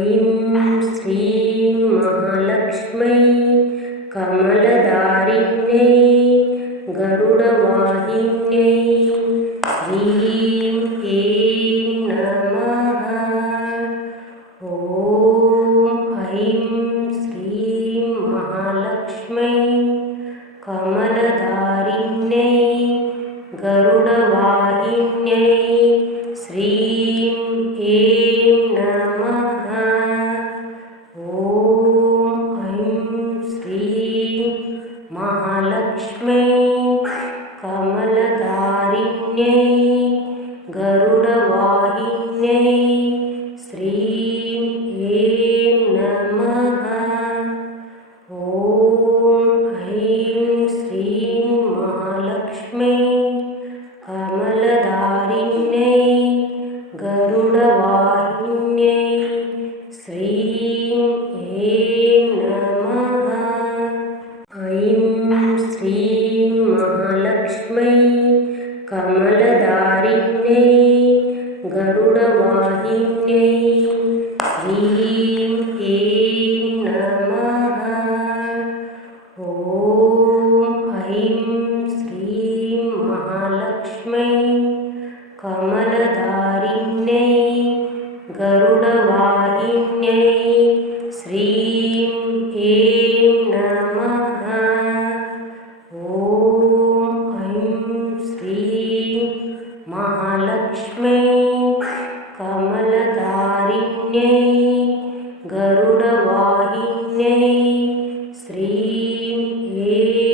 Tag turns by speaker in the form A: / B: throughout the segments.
A: ह्रीं श्रीं महालक्ष्मै कमलदारिण्यै गरुडवाहिन्यै श्री Amen.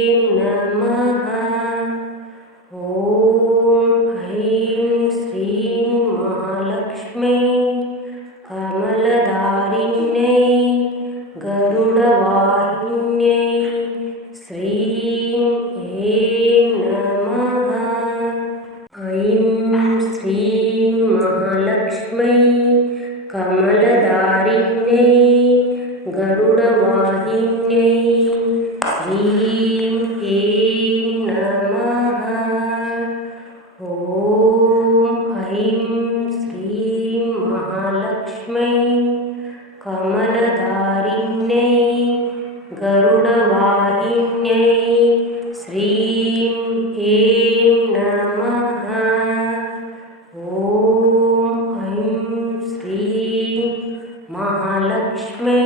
A: മഹാലക്ഷ്മി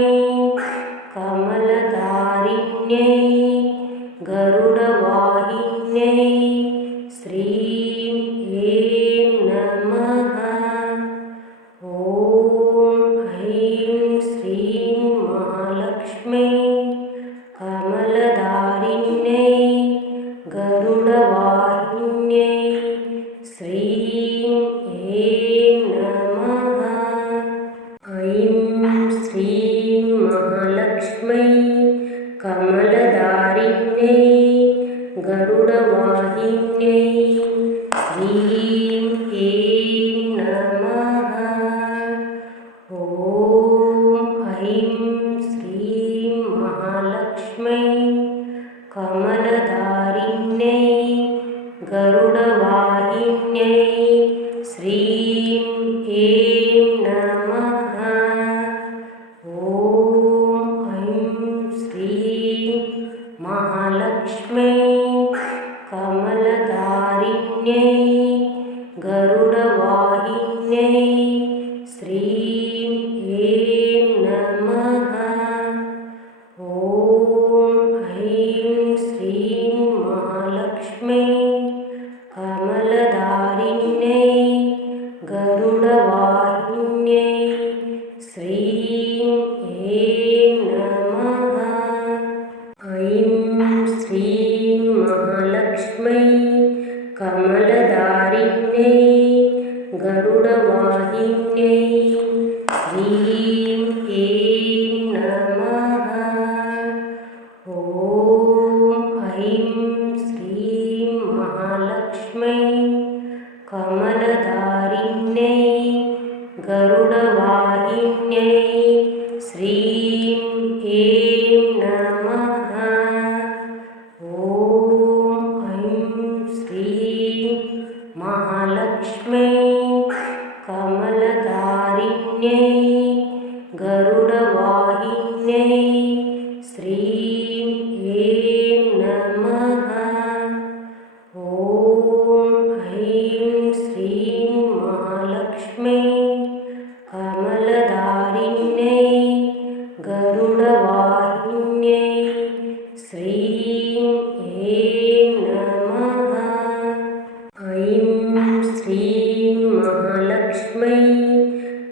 A: वाहिन्यै श्रीं हे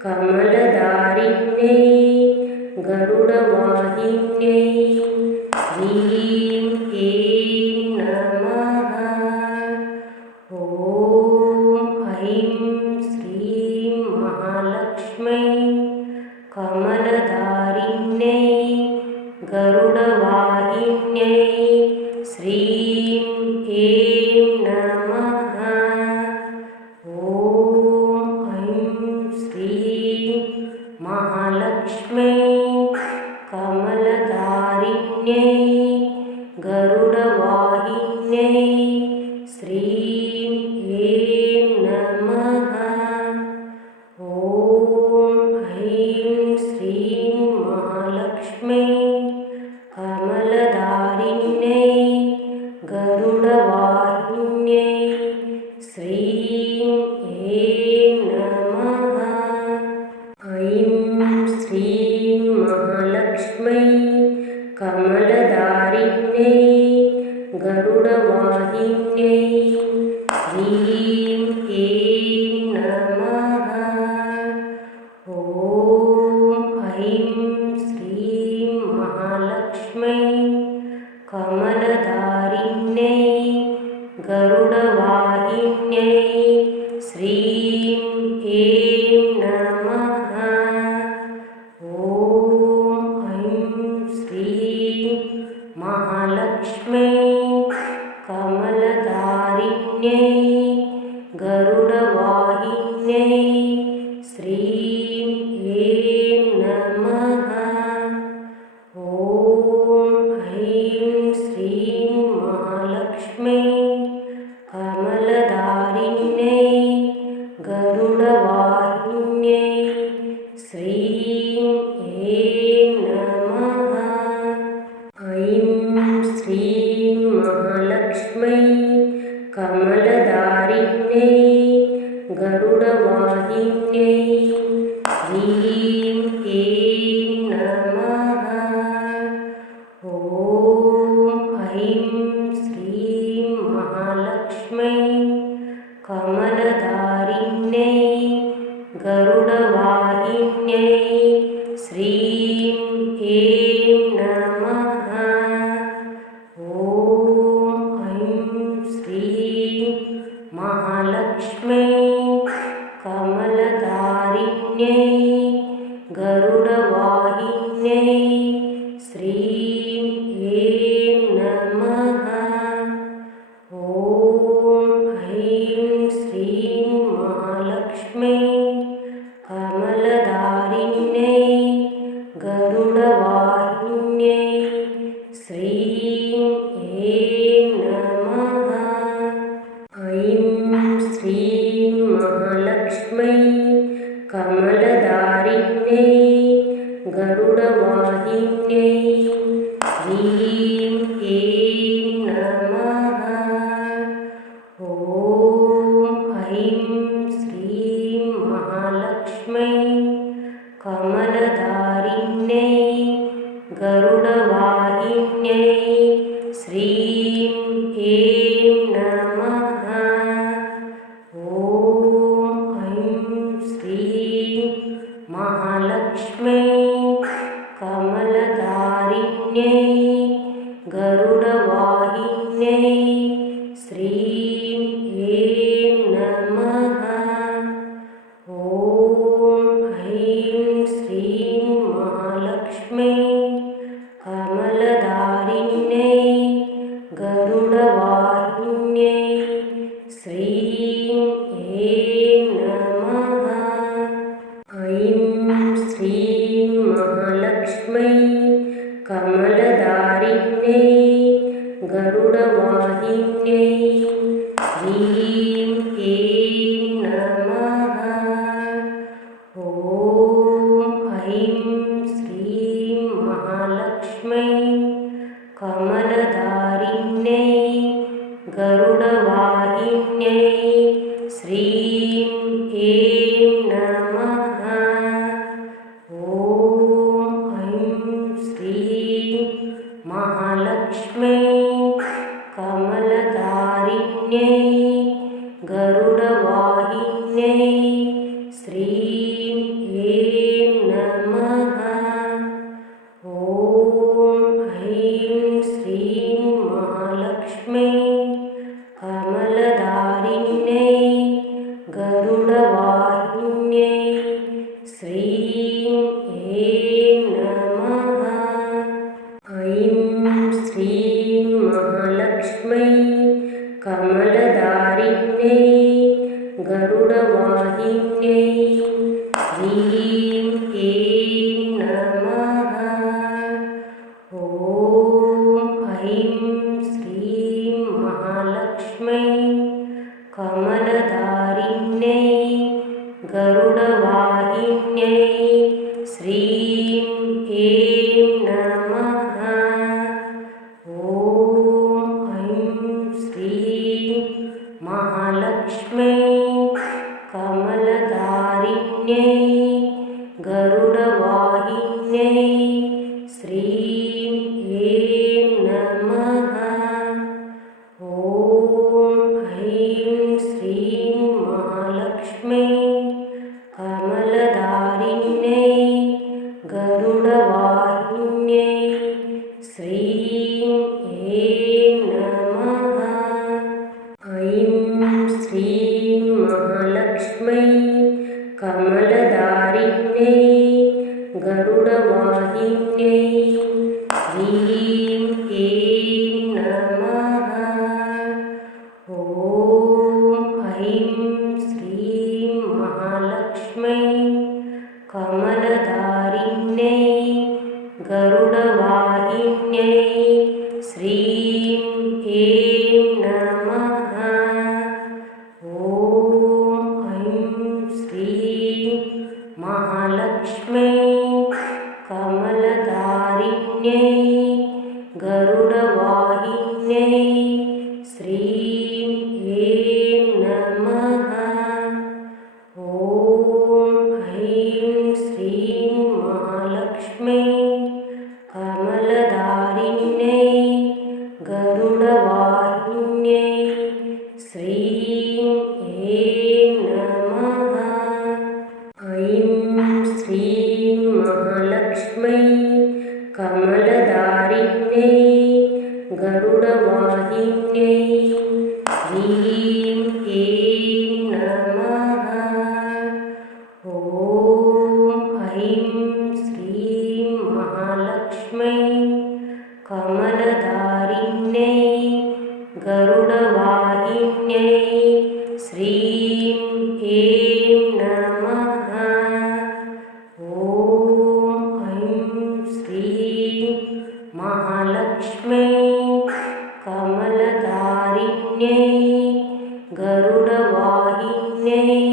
A: कमलधारिण्यै गरुडवाहिन्यै श्रीं ऐं नमः कमलधारिण्यै गरुडवाहिन्यै Himno. गरुडवाहिन्यै श्रीं महालक्ष्मै गरुडवाहिन्यै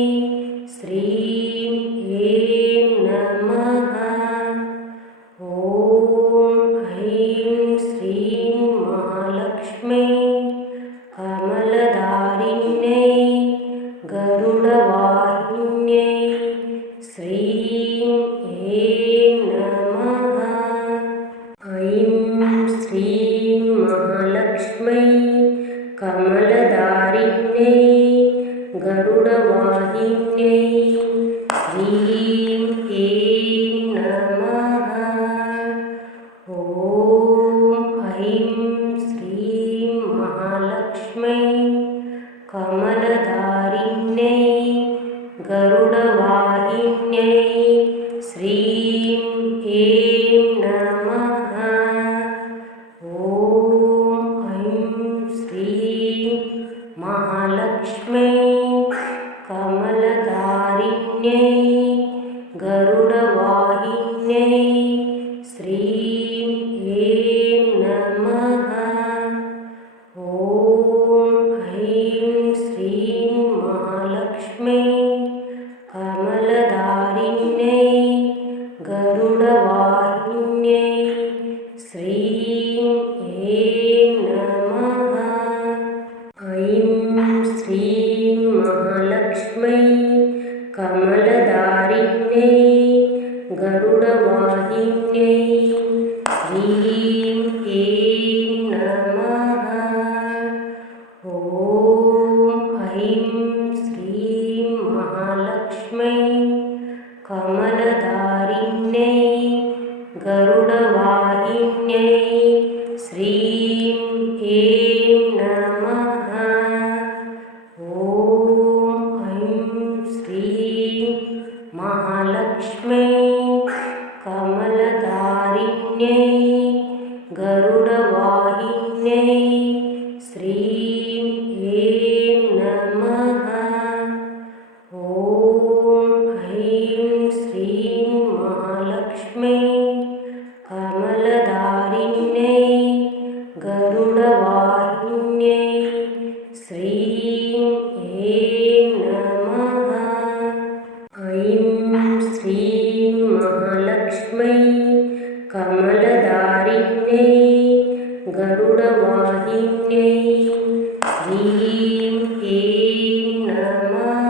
A: ऐं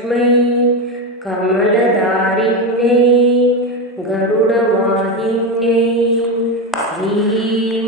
A: महालक्ष्मै कमलधारिण्यै गरुडवाहिन्यै श्रीं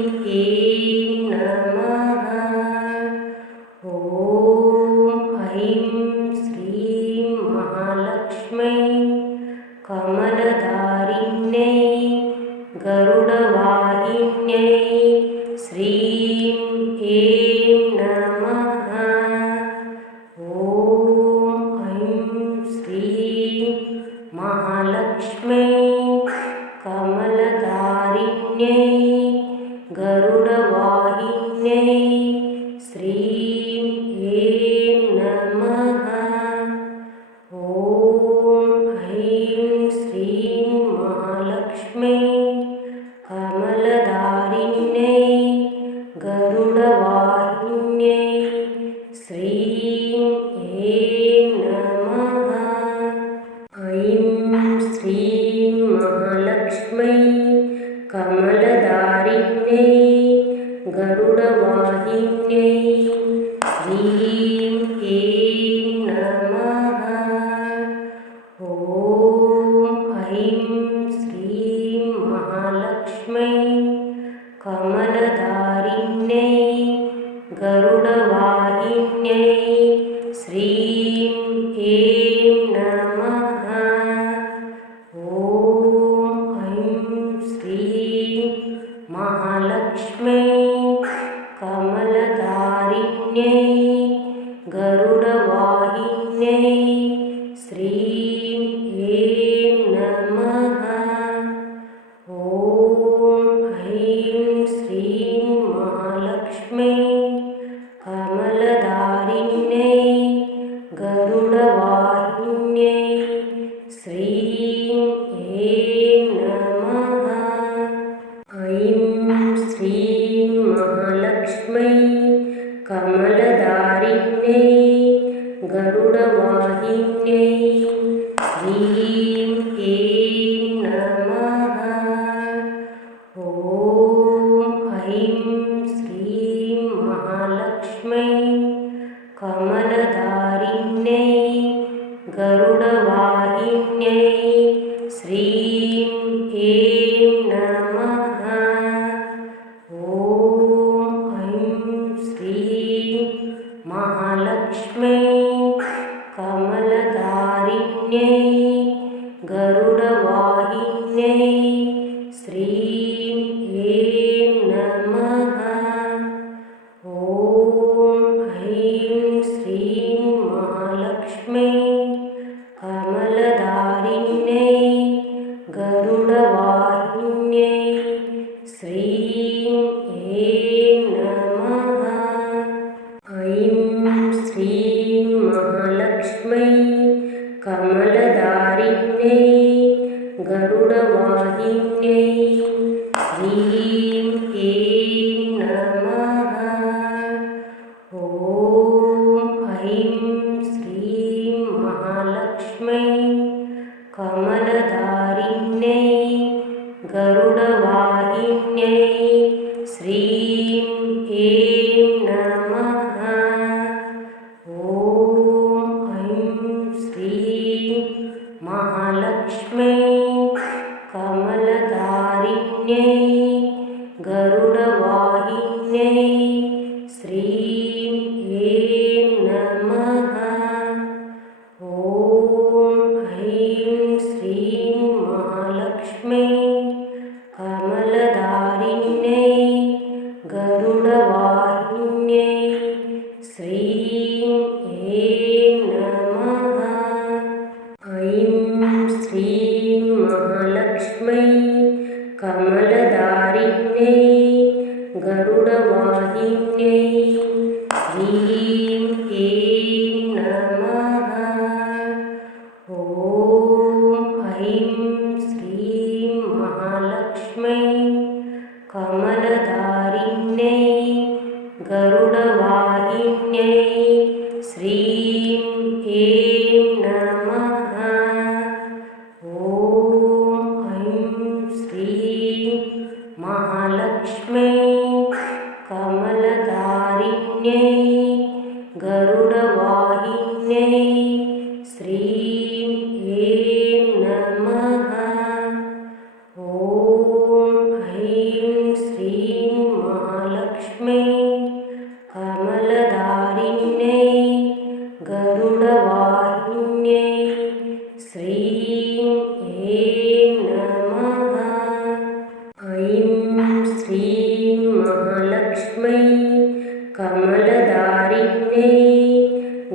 A: पुण्ये श्री ह्रीं न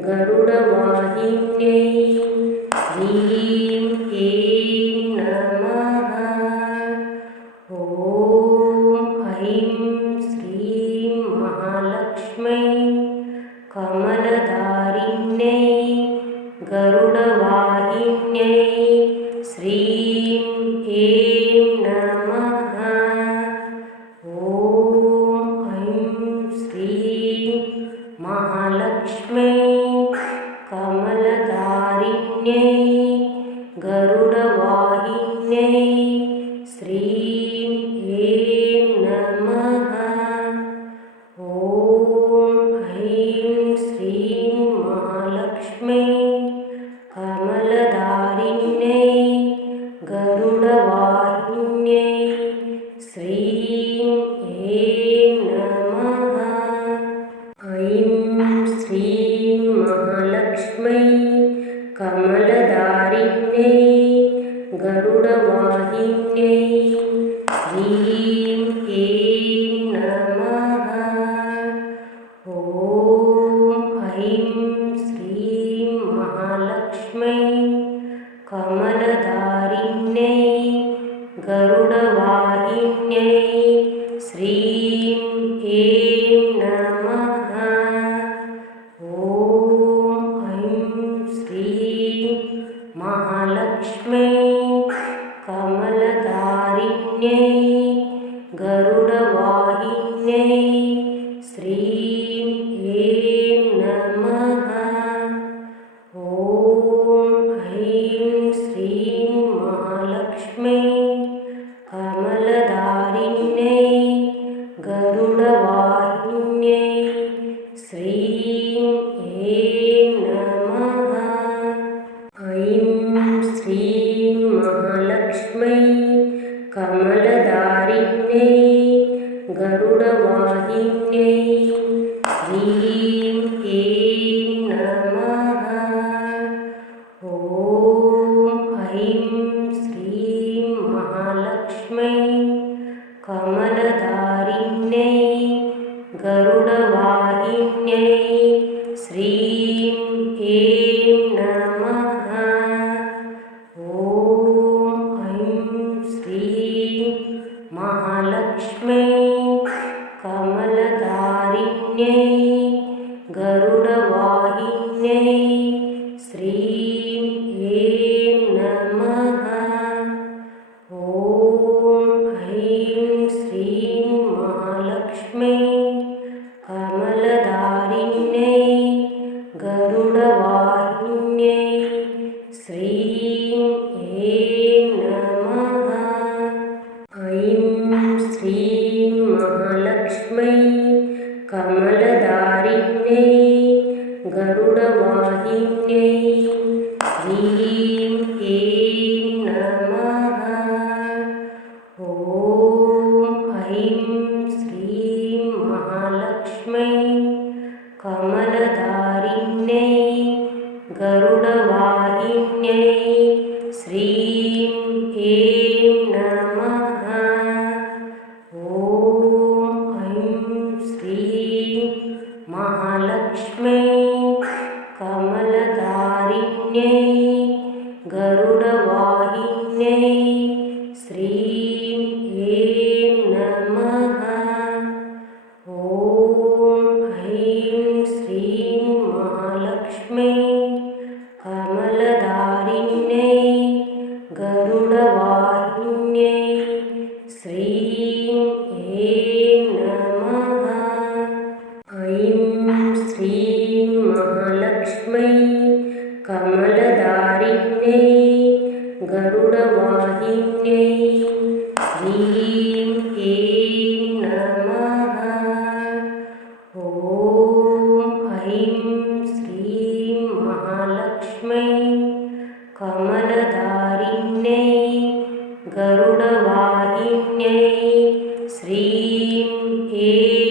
A: गरुडवाहिन्यै ह्रीं ऐं नमः। ॐ ऐं श्रीं महालक्ष्मै कमलधारिण्यै गरुड नमः ऐं श्रीं महालक्ष्मै कमलदारिण्ये गरुडवाहिन्यै गरुडवाहिन्यै कमलधारिण्यै गरुडवाहिन्यै श्रीं ऐं